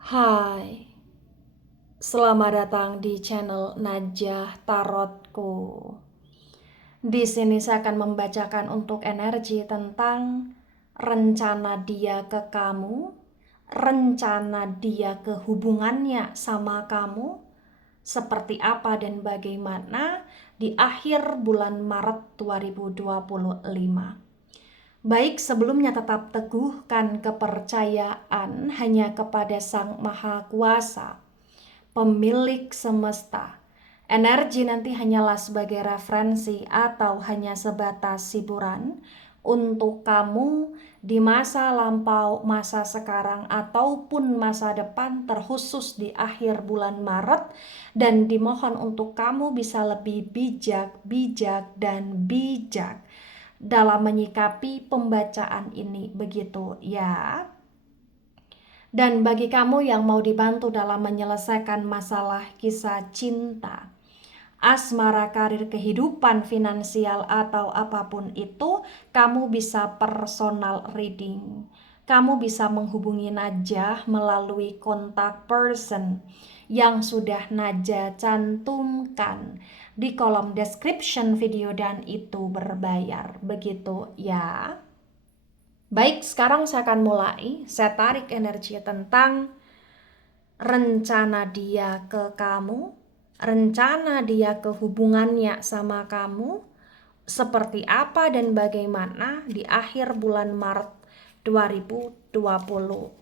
Hai, selamat datang di channel Najah Tarotku. Di sini saya akan membacakan untuk energi tentang rencana dia ke kamu, rencana dia ke hubungannya sama kamu, seperti apa dan bagaimana di akhir bulan Maret 2025. Baik, sebelumnya tetap teguhkan kepercayaan hanya kepada Sang Maha Kuasa, pemilik semesta. Energi nanti hanyalah sebagai referensi atau hanya sebatas hiburan untuk kamu di masa lampau, masa sekarang, ataupun masa depan, terkhusus di akhir bulan Maret. Dan dimohon untuk kamu bisa lebih bijak dan bijak dalam menyikapi pembacaan ini, begitu ya. Dan bagi kamu yang mau dibantu dalam menyelesaikan masalah kisah cinta, asmara, karir, kehidupan, finansial, atau apapun itu, kamu bisa personal reading. Kamu bisa menghubungi Najah melalui kontak person yang sudah Najah cantumkan di kolom description video, dan itu berbayar, begitu ya. Baik, sekarang saya akan mulai. Saya tarik energi tentang rencana dia ke kamu, rencana dia ke hubungannya sama kamu, seperti apa dan bagaimana di akhir bulan Maret 2025.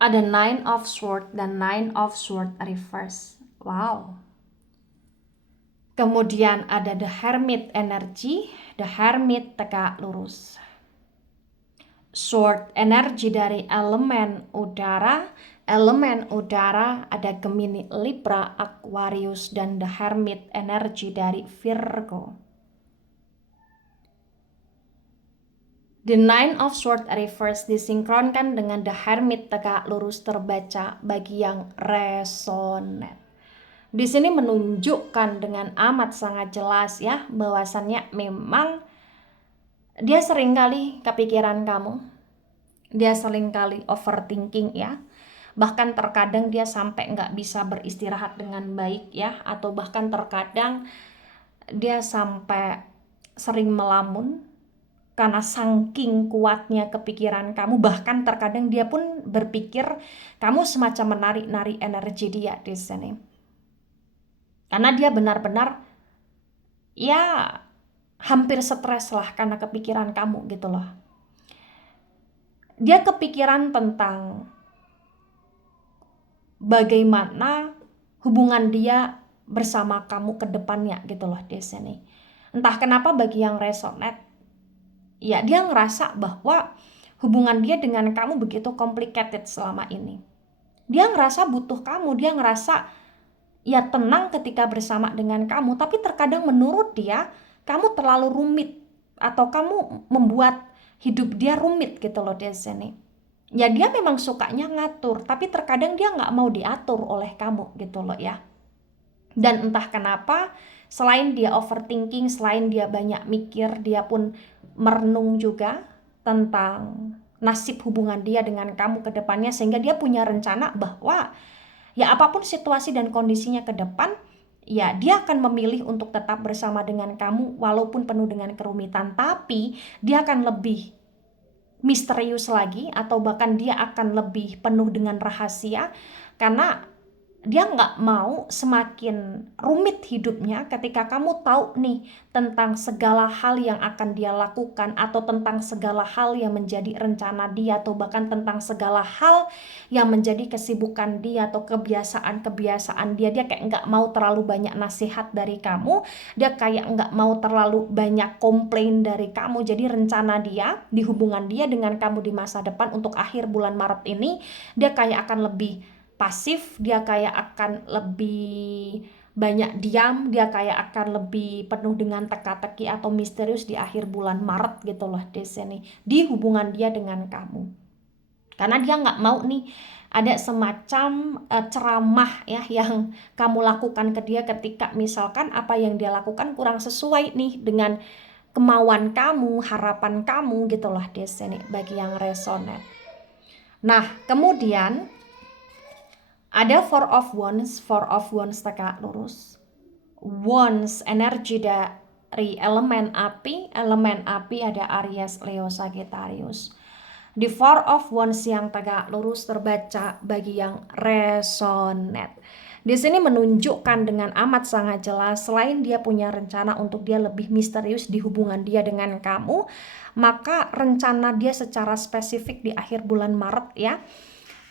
Ada Nine of Swords dan Nine of Swords reverse. Wow. Kemudian ada The Hermit energi, The Hermit tegak lurus. Sword energi dari elemen udara ada Gemini, Libra, Aquarius, dan The Hermit energi dari Virgo. The Nine of Swords reverse disinkronkan dengan The Hermit tegak lurus terbaca bagi yang resonate. Di sini menunjukkan dengan amat sangat jelas ya, bahwasannya memang dia seringkali kepikiran kamu. Dia seringkali overthinking ya. Bahkan terkadang dia sampai nggak bisa beristirahat dengan baik ya. Atau bahkan terkadang dia sampai sering melamun karena saking kuatnya kepikiran kamu. Bahkan terkadang dia pun berpikir kamu semacam menarik-narik energi dia di sini. Karena dia benar-benar ya hampir stres lah karena kepikiran kamu gitu loh. Dia kepikiran tentang bagaimana hubungan dia bersama kamu ke depannya gitu loh di sini. Entah kenapa bagi yang resonate, ya dia ngerasa bahwa hubungan dia dengan kamu begitu complicated selama ini. Dia ngerasa butuh kamu, dia ngerasa ya tenang ketika bersama dengan kamu, tapi terkadang menurut dia kamu terlalu rumit atau kamu membuat hidup dia rumit gitu loh di sini. Ya dia memang sukanya ngatur, tapi terkadang dia nggak mau diatur oleh kamu gitu loh ya. Dan entah kenapa, selain dia overthinking, selain dia banyak mikir, dia pun merenung juga tentang nasib hubungan dia dengan kamu ke depannya, sehingga dia punya rencana bahwa ya apapun situasi dan kondisinya ke depan, ya dia akan memilih untuk tetap bersama dengan kamu walaupun penuh dengan kerumitan, tapi dia akan lebih misterius lagi atau bahkan dia akan lebih penuh dengan rahasia karena dia nggak mau semakin rumit hidupnya ketika kamu tahu nih tentang segala hal yang akan dia lakukan atau tentang segala hal yang menjadi rencana dia atau bahkan tentang segala hal yang menjadi kesibukan dia atau kebiasaan-kebiasaan dia. Dia kayak nggak mau terlalu banyak nasihat dari kamu, dia kayak nggak mau terlalu banyak komplain dari kamu. Jadi rencana dia di hubungan dia dengan kamu di masa depan untuk akhir bulan Maret ini, dia kayak akan lebih pasif, dia kayak akan lebih banyak diam, dia kayak akan lebih penuh dengan teka-teki atau misterius di akhir bulan Maret gitu loh di sini, di hubungan dia dengan kamu. Karena dia nggak mau nih ada semacam ceramah ya yang kamu lakukan ke dia ketika misalkan apa yang dia lakukan kurang sesuai nih dengan kemauan kamu, harapan kamu gitu loh di sini bagi yang resonate. Nah, kemudian ada Four of Wands tegak lurus. Wands energi dari elemen api ada Aries, Leo, Sagittarius. Di Four of Wands yang tegak lurus terbaca bagi yang resonate. Di sini menunjukkan dengan amat sangat jelas, selain dia punya rencana untuk dia lebih misterius di hubungan dia dengan kamu, maka rencana dia secara spesifik di akhir bulan Maret ya,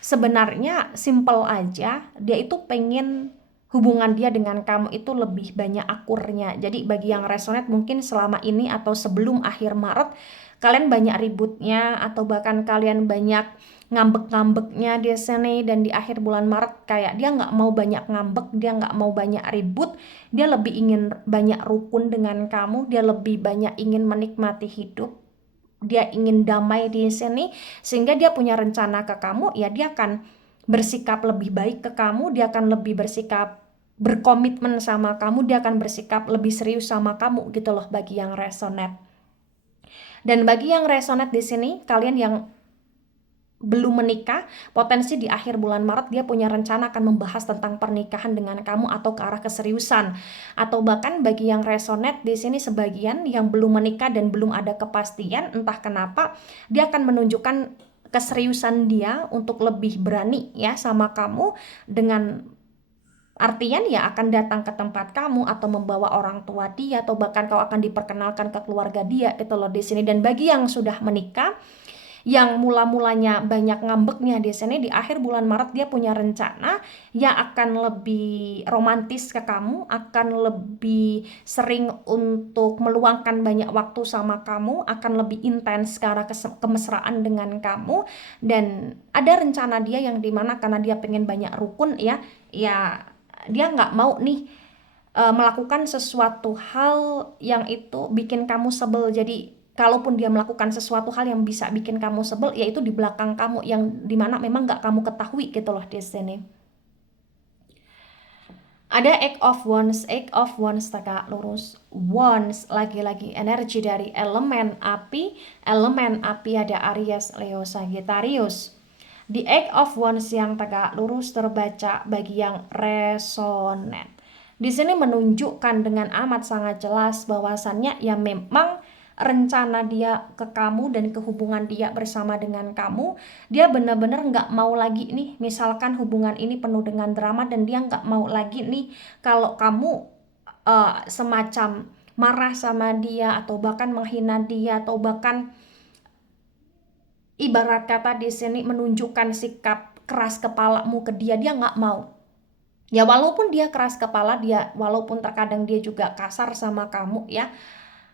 sebenarnya simple aja, dia itu pengen hubungan dia dengan kamu itu lebih banyak akurnya. Jadi bagi yang resonate mungkin selama ini atau sebelum akhir Maret, kalian banyak ributnya atau bahkan kalian banyak ngambek-ngambeknya di sini, dan di akhir bulan Maret kayak dia nggak mau banyak ngambek, dia nggak mau banyak ribut, dia lebih ingin banyak rukun dengan kamu, dia lebih banyak ingin menikmati hidup, dia ingin damai di sini, sehingga dia punya rencana ke kamu ya, dia akan bersikap lebih baik ke kamu, dia akan lebih bersikap berkomitmen sama kamu, dia akan bersikap lebih serius sama kamu gitu loh bagi yang resonate. Dan bagi yang resonate di sini, kalian yang belum menikah, potensi di akhir bulan Maret dia punya rencana akan membahas tentang pernikahan dengan kamu atau ke arah keseriusan. Atau bahkan bagi yang resonate di sini sebagian yang belum menikah dan belum ada kepastian, entah kenapa dia akan menunjukkan keseriusan dia untuk lebih berani ya sama kamu, dengan artian ya akan datang ke tempat kamu atau membawa orang tua dia, atau bahkan kau akan diperkenalkan ke keluarga dia gitu loh di sini. Dan bagi yang sudah menikah, yang mula-mulanya banyak ngambeknya di sini, di akhir bulan Maret dia punya rencana yang akan lebih romantis ke kamu, akan lebih sering untuk meluangkan banyak waktu sama kamu, akan lebih intens ke arah kemesraan dengan kamu. Dan ada rencana dia yang dimana karena dia pengen banyak rukun ya, dia nggak mau nih melakukan sesuatu hal yang itu bikin kamu sebel. Jadi kalaupun dia melakukan sesuatu hal yang bisa bikin kamu sebel, yaitu di belakang kamu, yang dimana memang nggak kamu ketahui gitu loh di sini. Ada Eight of Wands tegak lurus. Wands lagi-lagi energi dari elemen api ada Aries, Leo, Sagittarius. Di Eight of Wands yang tegak lurus terbaca bagi yang resonate. Di sini menunjukkan dengan amat sangat jelas bahwasannya ya memang rencana dia ke kamu dan kehubungan dia bersama dengan kamu, dia benar-benar nggak mau lagi nih misalkan hubungan ini penuh dengan drama, dan dia nggak mau lagi nih kalau kamu semacam marah sama dia atau bahkan menghina dia, atau bahkan ibarat kata di sini menunjukkan sikap keras kepalamu ke dia. Dia nggak mau. Ya walaupun dia keras kepala, dia walaupun terkadang dia juga kasar sama kamu ya,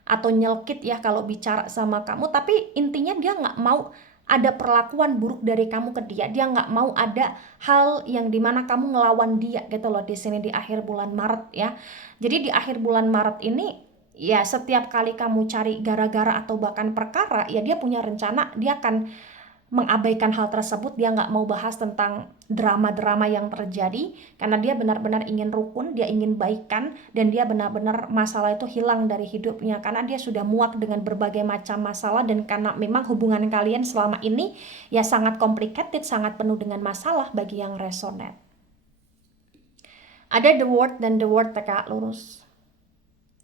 atau nyelkit ya kalau bicara sama kamu, tapi intinya dia nggak mau ada perlakuan buruk dari kamu ke dia. Dia nggak mau ada hal yang dimana kamu ngelawan dia gitu loh di sini di akhir bulan Maret ya. Jadi di akhir bulan Maret ini ya setiap kali kamu cari gara-gara atau bahkan perkara, ya dia punya rencana, dia akan mengabaikan hal tersebut. Dia nggak mau bahas tentang drama-drama yang terjadi, karena dia benar-benar ingin rukun, dia ingin baikan, dan dia benar-benar masalah itu hilang dari hidupnya, karena dia sudah muak dengan berbagai macam masalah. Dan karena memang hubungan kalian selama ini ya sangat complicated, sangat penuh dengan masalah bagi yang resonate. Ada The World dan The World tegak lurus.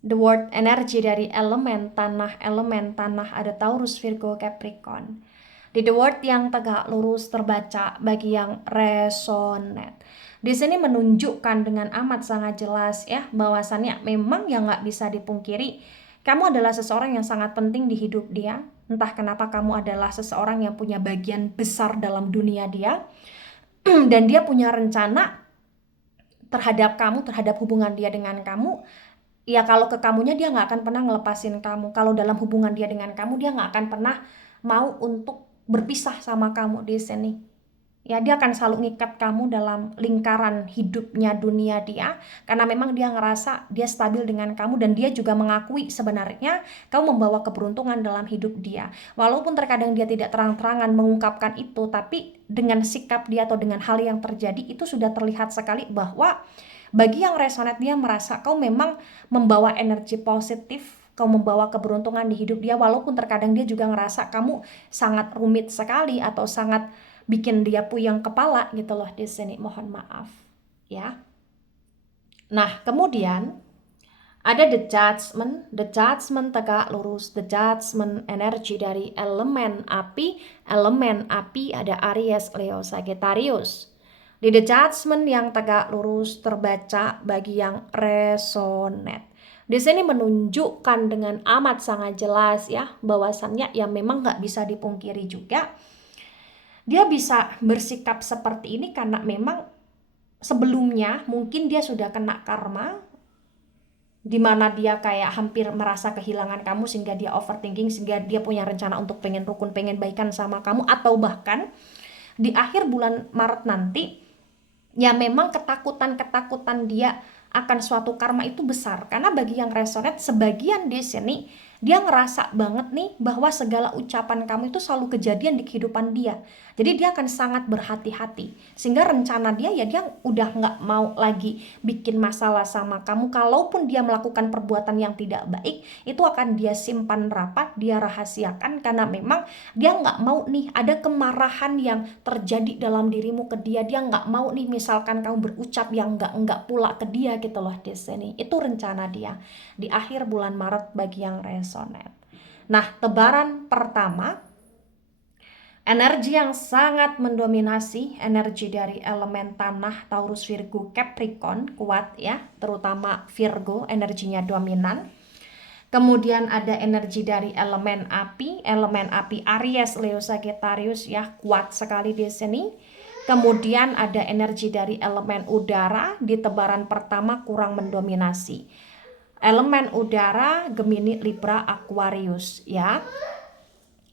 The World energi dari elemen tanah ada Taurus, Virgo, Capricorn. Di The World yang tegak lurus terbaca bagi yang resonate. Di sini menunjukkan dengan amat sangat jelas ya bahwasannya memang yang nggak bisa dipungkiri, kamu adalah seseorang yang sangat penting di hidup dia. Entah kenapa kamu adalah seseorang yang punya bagian besar dalam dunia dia, dan dia punya rencana terhadap kamu, terhadap hubungan dia dengan kamu. Ya kalau ke kamunya dia nggak akan pernah ngelepasin kamu. Kalau dalam hubungan dia dengan kamu, dia nggak akan pernah mau untuk berpisah sama kamu di sini. Ya, dia akan selalu ngikat kamu dalam lingkaran hidupnya dunia dia, karena memang dia ngerasa dia stabil dengan kamu, dan dia juga mengakui sebenarnya kamu membawa keberuntungan dalam hidup dia. Walaupun terkadang dia tidak terang-terangan mengungkapkan itu, tapi dengan sikap dia atau dengan hal yang terjadi itu sudah terlihat sekali bahwa bagi yang resonate, dia merasa kau memang membawa energi positif, kau membawa keberuntungan di hidup dia, walaupun terkadang dia juga ngerasa kamu sangat rumit sekali atau sangat bikin dia puyeng kepala gitu loh di sini. Mohon maaf ya. Nah, kemudian ada the judgment. The judgment tegak lurus, the judgment energi dari elemen api. Elemen api ada Aries, Leo, Sagittarius. Di the judgment yang tegak lurus terbaca bagi yang resonate. Di sini menunjukkan dengan amat sangat jelas ya, bahwasannya ya memang nggak bisa dipungkiri juga. Dia bisa bersikap seperti ini karena memang sebelumnya mungkin dia sudah kena karma, di mana dia kayak hampir merasa kehilangan kamu sehingga dia overthinking, sehingga dia punya rencana untuk pengen rukun, pengen baikan sama kamu, atau bahkan di akhir bulan Maret nanti ya memang ketakutan-ketakutan dia akan suatu karma itu besar. Karena bagi yang resonate, sebagian di sini dia ngerasa banget nih bahwa segala ucapan kamu itu selalu kejadian di kehidupan dia. Jadi dia akan sangat berhati-hati, sehingga rencana dia ya dia udah nggak mau lagi bikin masalah sama kamu. Kalaupun dia melakukan perbuatan yang tidak baik, itu akan dia simpan rapat, dia rahasiakan, karena memang dia nggak mau nih ada kemarahan yang terjadi dalam dirimu ke dia. Dia nggak mau nih misalkan kamu berucap yang nggak pula ke dia gitu loh di sini. Itu rencana dia di akhir bulan Maret bagi yang resonate. Nah, tebaran pertama, energi yang sangat mendominasi, energi dari elemen tanah, Taurus, Virgo, Capricorn, kuat ya, terutama Virgo energinya dominan. Kemudian ada energi dari elemen api Aries, Leo, Sagittarius ya, kuat sekali di sini. Kemudian ada energi dari elemen udara, di tebaran pertama kurang mendominasi. Elemen udara Gemini, Libra, Aquarius ya.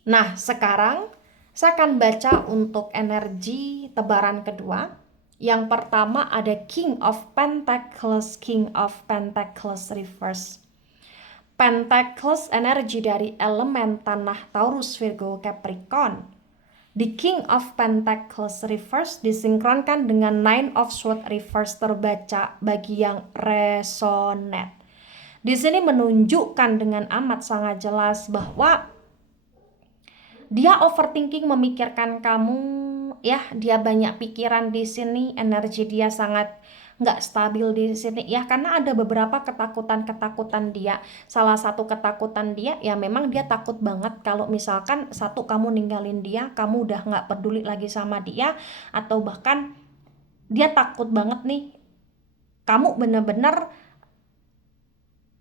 Nah, sekarang saya akan baca untuk energi tebaran kedua. Yang pertama ada King of Pentacles reverse. Pentacles energi dari elemen tanah, Taurus, Virgo, Capricorn. The King of Pentacles reverse disinkronkan dengan Nine of Swords reverse terbaca bagi yang resonate. Di sini menunjukkan dengan amat sangat jelas bahwa dia overthinking, memikirkan kamu ya, dia banyak pikiran di sini, energi dia sangat nggak stabil di sini ya, karena ada beberapa ketakutan dia. Salah satu ketakutan dia ya memang dia takut banget kalau misalkan satu kamu ninggalin dia, kamu udah nggak peduli lagi sama dia, atau bahkan dia takut banget nih kamu bener-bener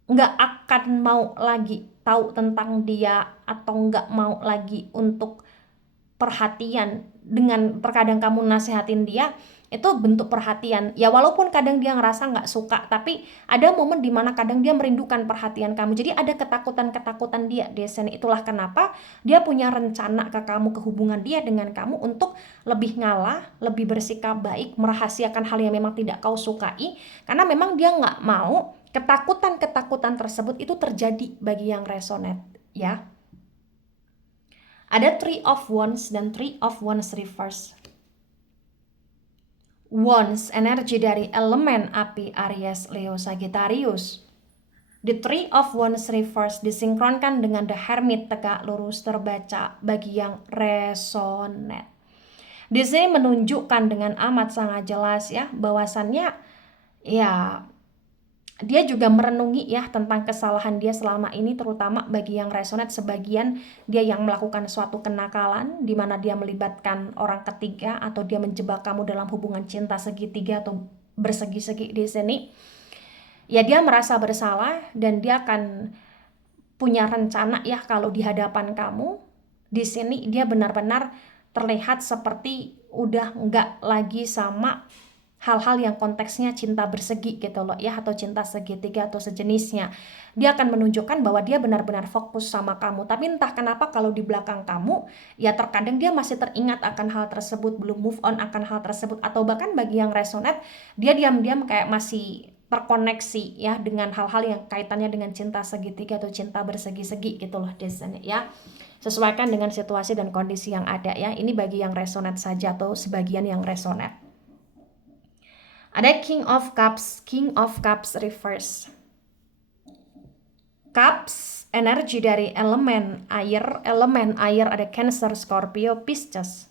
nggak akan mau lagi tahu tentang dia, atau nggak mau lagi untuk perhatian. Dengan terkadang kamu nasehatin dia, itu bentuk perhatian ya, walaupun kadang dia ngerasa nggak suka, tapi ada momen dimana kadang dia merindukan perhatian kamu. Jadi ada ketakutan-ketakutan dia di sini. Itulah kenapa dia punya rencana ke kamu, ke hubungan dia dengan kamu, untuk lebih ngalah, lebih bersikap baik, merahasiakan hal yang memang tidak kau sukai, karena memang dia nggak mau ketakutan-ketakutan tersebut itu terjadi bagi yang resonate ya. Ada Three of Wands dan Three of Wands reverse. Wands energi dari elemen api Aries, Leo, Sagittarius. The Three of Wands reverse disinkronkan dengan The Hermit tegak lurus terbaca bagi yang resonate. Di sini menunjukkan dengan amat sangat jelas ya, bahwasannya ya dia juga merenungi ya tentang kesalahan dia selama ini, terutama bagi yang resonate, sebagian dia yang melakukan suatu kenakalan di mana dia melibatkan orang ketiga, atau dia menjebak kamu dalam hubungan cinta segitiga atau bersegi-segi di sini. Ya dia merasa bersalah, dan dia akan punya rencana ya kalau di hadapan kamu. Di sini dia benar-benar terlihat seperti udah nggak lagi sama hal-hal yang konteksnya cinta bersegi gitu loh ya, atau cinta segitiga atau sejenisnya. Dia akan menunjukkan bahwa dia benar-benar fokus sama kamu. Tapi entah kenapa kalau di belakang kamu, ya terkadang dia masih teringat akan hal tersebut, belum move on akan hal tersebut, atau bahkan bagi yang resonate, dia diam-diam kayak masih terkoneksi ya dengan hal-hal yang kaitannya dengan cinta segitiga atau cinta bersegi-segi gitu loh di sini ya. Sesuaikan dengan situasi dan kondisi yang ada ya. Ini bagi yang resonate saja atau sebagian yang resonate. Ada King of Cups. King of Cups reverse. Cups, energi dari elemen air. Elemen air ada Cancer, Scorpio, Pisces.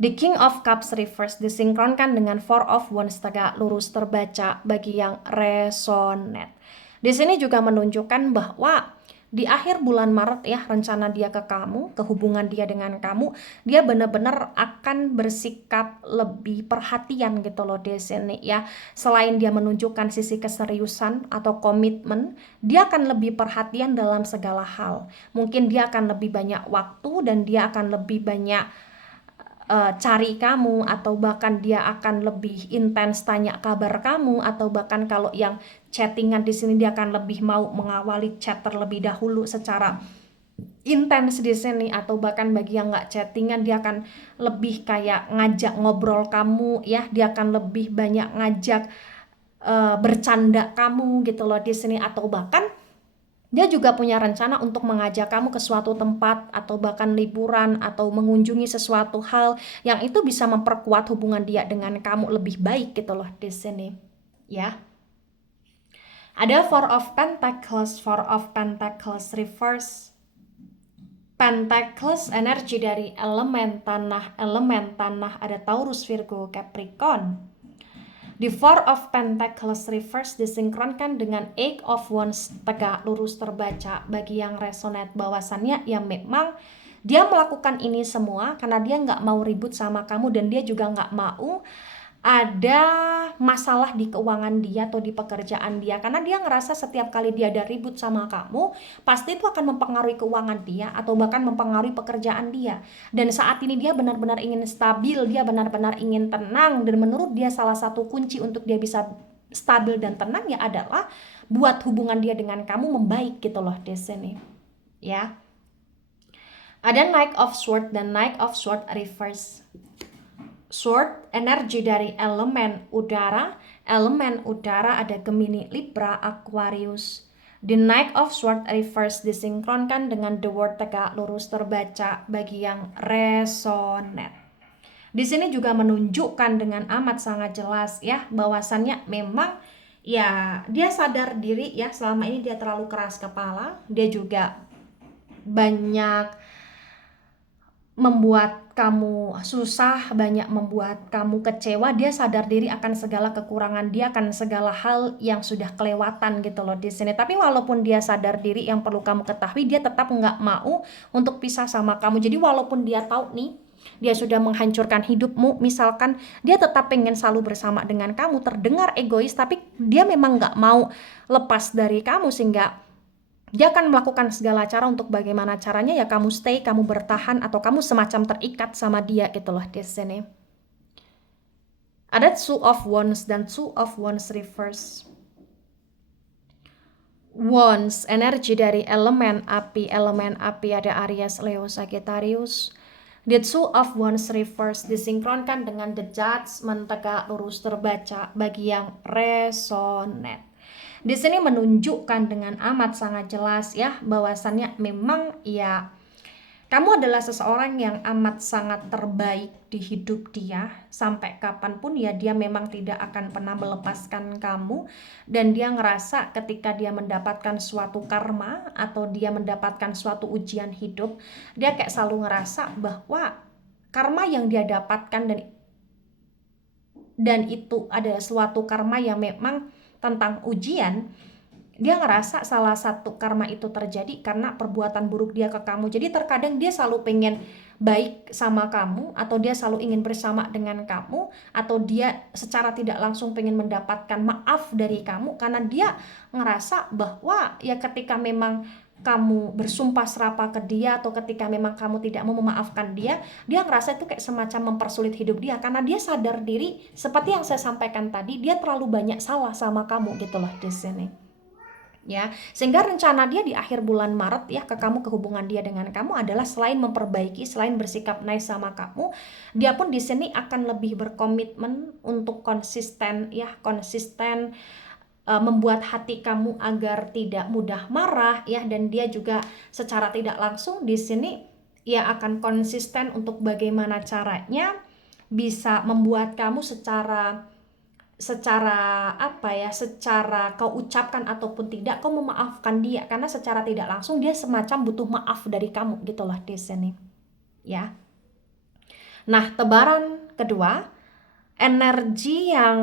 The King of Cups reverse disinkronkan dengan Four of Wands tegak lurus terbaca bagi yang resonate. Di sini juga menunjukkan bahwa di akhir bulan Maret ya, rencana dia ke kamu, kehubungan dia dengan kamu, dia benar-benar akan bersikap lebih perhatian gitu loh di sini ya. Selain dia menunjukkan sisi keseriusan atau komitmen, dia akan lebih perhatian dalam segala hal. Mungkin dia akan lebih banyak waktu dan dia akan lebih banyak cari kamu, atau bahkan dia akan lebih intens tanya kabar kamu, atau bahkan kalau yang chattingan di sini dia akan lebih mau mengawali chat terlebih dahulu secara intens di sini, atau bahkan bagi yang nggak chattingan dia akan lebih kayak ngajak ngobrol kamu ya, dia akan lebih banyak ngajak bercanda kamu gitu loh di sini, atau bahkan dia juga punya rencana untuk mengajak kamu ke suatu tempat atau bahkan liburan atau mengunjungi sesuatu hal yang itu bisa memperkuat hubungan dia dengan kamu lebih baik gitu loh di sini. Ya. Ada Four of Pentacles, Four of Pentacles reverse. Pentacles energi dari elemen tanah ada Taurus, Virgo, Capricorn. The Four of Pentacles reverse disinkronkan dengan Eight of Wands tegak lurus terbaca bagi yang resonate bahwasannya ya memang dia melakukan ini semua karena dia nggak mau ribut sama kamu, dan dia juga nggak mau ada masalah di keuangan dia atau di pekerjaan dia, karena dia ngerasa setiap kali dia ada ribut sama kamu pasti itu akan mempengaruhi keuangan dia atau bahkan mempengaruhi pekerjaan dia. Dan saat ini dia benar-benar ingin stabil, dia benar-benar ingin tenang, dan menurut dia salah satu kunci untuk dia bisa stabil dan tenang ya adalah buat hubungan dia dengan kamu membaik gitu loh di sini ya. Ada Knight of Swords dan Knight of Swords reverse. Sword, energi dari elemen udara ada Gemini, Libra, Aquarius. The Knight of Swords reverse disinkronkan dengan The World tegak lurus terbaca bagi yang resonate. Di sini juga menunjukkan dengan amat sangat jelas ya bahwasannya memang ya dia sadar diri ya, selama ini dia terlalu keras kepala, dia juga banyak membuat kamu susah, banyak membuat kamu kecewa. Dia sadar diri akan segala kekurangan dia, akan segala hal yang sudah kelewatan gitu loh di sini. Tapi walaupun dia sadar diri, yang perlu kamu ketahui dia tetap nggak mau untuk pisah sama kamu. Jadi walaupun dia tahu nih dia sudah menghancurkan hidupmu, misalkan dia tetap pengen selalu bersama dengan kamu, terdengar egois, tapi dia memang nggak mau lepas dari kamu, sehingga dia akan melakukan segala cara untuk bagaimana caranya ya kamu stay, kamu bertahan, atau kamu semacam terikat sama dia gitu loh di sini. Ada Two of Wands dan Two of Wands reverse. Wands, energi dari elemen api ada Aries, Leo, Sagittarius. The Two of Wands reverse disinkronkan dengan The Judgment tegak lurus terbaca bagi yang resonate. Di sini menunjukkan dengan amat sangat jelas ya bahwasannya memang ya kamu adalah seseorang yang amat sangat terbaik di hidup dia. Sampai kapanpun ya dia memang tidak akan pernah melepaskan kamu, dan dia ngerasa ketika dia mendapatkan suatu karma atau dia mendapatkan suatu ujian hidup, dia kayak selalu ngerasa bahwa karma yang dia dapatkan dan itu ada suatu karma yang memang tentang ujian, dia ngerasa salah satu karma itu terjadi karena perbuatan buruk dia ke kamu. Jadi terkadang dia selalu pengen baik sama kamu, atau dia selalu ingin bersama dengan kamu, atau dia secara tidak langsung pengen mendapatkan maaf dari kamu karena dia ngerasa bahwa ya ketika memang kamu bersumpah serapah ke dia, atau ketika memang kamu tidak mau memaafkan dia, dia ngerasa itu kayak semacam mempersulit hidup dia, karena dia sadar diri seperti yang saya sampaikan tadi, dia terlalu banyak salah sama kamu gitu loh di sini. Ya, sehingga rencana dia di akhir bulan Maret ya ke kamu, ke hubungan dia dengan kamu adalah selain memperbaiki, selain bersikap nice sama kamu, dia pun di sini akan lebih berkomitmen untuk konsisten ya, konsisten membuat hati kamu agar tidak mudah marah ya, dan dia juga secara tidak langsung di sini ya akan konsisten untuk bagaimana caranya bisa membuat kamu secara apa ya, secara kau ucapkan ataupun tidak, kau memaafkan dia, karena secara tidak langsung dia semacam butuh maaf dari kamu gitulah di sini ya. Nah, tebaran kedua, energi yang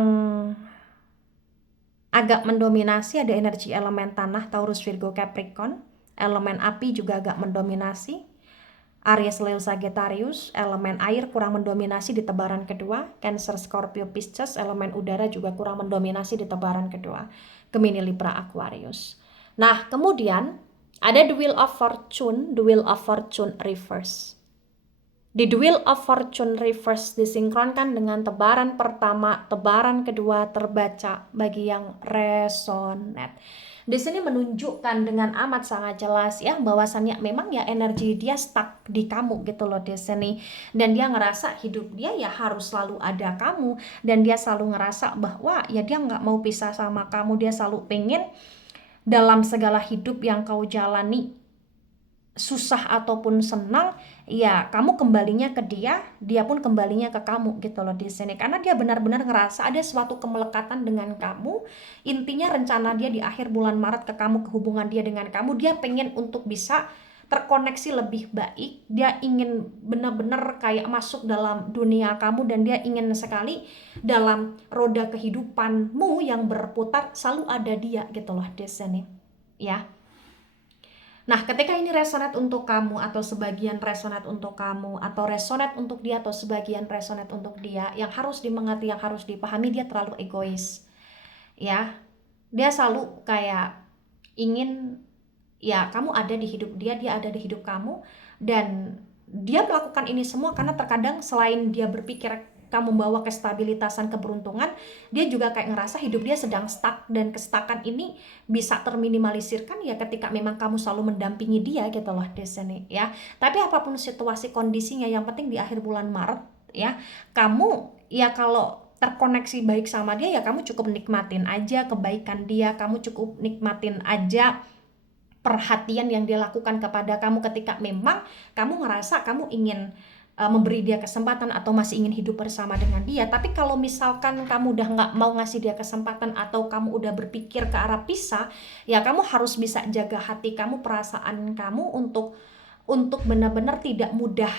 agak mendominasi ada energi elemen tanah Taurus, Virgo, Capricorn. Elemen api juga agak mendominasi Aries, Leo, Sagittarius. Elemen air kurang mendominasi di tebaran kedua, Cancer, Scorpio, Pisces. Elemen udara juga kurang mendominasi di tebaran kedua, Gemini, Libra, Aquarius. Nah, kemudian ada the Wheel of Fortune, the Wheel of Fortune reverse. Di the Wheel of Fortune reverse disinkronkan dengan tebaran pertama, tebaran kedua terbaca bagi yang resonate. Di sini menunjukkan dengan amat sangat jelas ya bahwasannya memang ya energi dia stuck di kamu gitu loh di sini, dan dia ngerasa hidup dia ya harus selalu ada kamu, dan dia selalu ngerasa bahwa ya dia nggak mau pisah sama kamu, dia selalu pengen dalam segala hidup yang kau jalani, susah ataupun senang, ya kamu kembalinya ke dia, dia pun kembalinya ke kamu gitu loh di sini. Karena dia benar-benar ngerasa ada suatu kemelekatan dengan kamu. Intinya rencana dia di akhir bulan Maret ke kamu, ke hubungan dia dengan kamu, dia pengen untuk bisa terkoneksi lebih baik. Dia ingin benar-benar kayak masuk dalam dunia kamu, dan dia ingin sekali dalam roda kehidupanmu yang berputar selalu ada dia gitu loh di sini. Ya. Nah, ketika ini resonate untuk kamu, atau sebagian resonate untuk kamu, atau resonate untuk dia, atau sebagian resonate untuk dia, yang harus dimengerti, yang harus dipahami, dia terlalu egois. Ya, dia selalu kayak ingin ya kamu ada di hidup dia, dia ada di hidup kamu, dan dia melakukan ini semua karena terkadang selain dia berpikir kamu membawa kestabilitasan, keberuntungan, dia juga kayak ngerasa hidup dia sedang stuck, dan kestakan ini bisa terminimalisirkan ya ketika memang kamu selalu mendampingi dia gitu loh di sini ya. Tapi apapun situasi kondisinya, yang penting di akhir bulan Maret ya, kamu ya kalau terkoneksi baik sama dia ya kamu cukup nikmatin aja kebaikan dia, kamu cukup nikmatin aja perhatian yang dia lakukan kepada kamu ketika memang kamu ngerasa kamu ingin memberi dia kesempatan atau masih ingin hidup bersama dengan dia. Tapi kalau misalkan kamu udah nggak mau ngasih dia kesempatan, atau kamu udah berpikir ke arah pisah, ya kamu harus bisa jaga hati kamu, perasaan kamu untuk benar-benar tidak mudah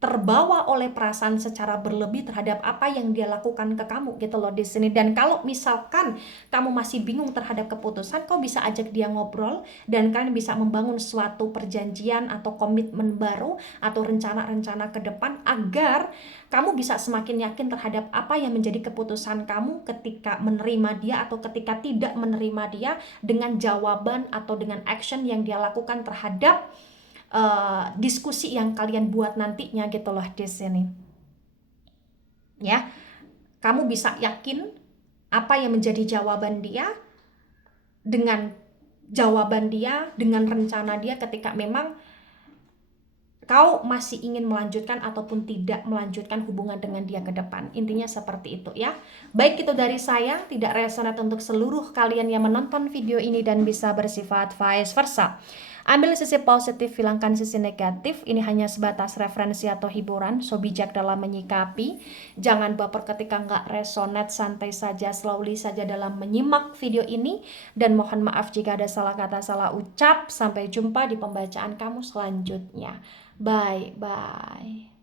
terbawa oleh perasaan secara berlebih terhadap apa yang dia lakukan ke kamu gitu loh di sini. Dan kalau misalkan kamu masih bingung terhadap keputusan, kau bisa ajak dia ngobrol, dan kalian bisa membangun suatu perjanjian atau komitmen baru, atau rencana-rencana ke depan, agar kamu bisa semakin yakin terhadap apa yang menjadi keputusan kamu ketika menerima dia atau ketika tidak menerima dia, dengan jawaban atau dengan action yang dia lakukan terhadap diskusi yang kalian buat nantinya gitu loh di sini. Ya, kamu bisa yakin apa yang menjadi jawaban dia, dengan jawaban dia, dengan rencana dia ketika memang kau masih ingin melanjutkan ataupun tidak melanjutkan hubungan dengan dia ke depan. Intinya seperti itu ya. Baik, itu dari saya, tidak resonate untuk seluruh kalian yang menonton video ini dan bisa bersifat vice versa. Ambil sisi positif, hilangkan sisi negatif. Ini hanya sebatas referensi atau hiburan, so bijak dalam menyikapi. Jangan baper ketika nggak resonate, santai saja, slowly saja dalam menyimak video ini. Dan mohon maaf jika ada salah kata, salah ucap. Sampai jumpa di pembacaan kamu selanjutnya. Bye-bye.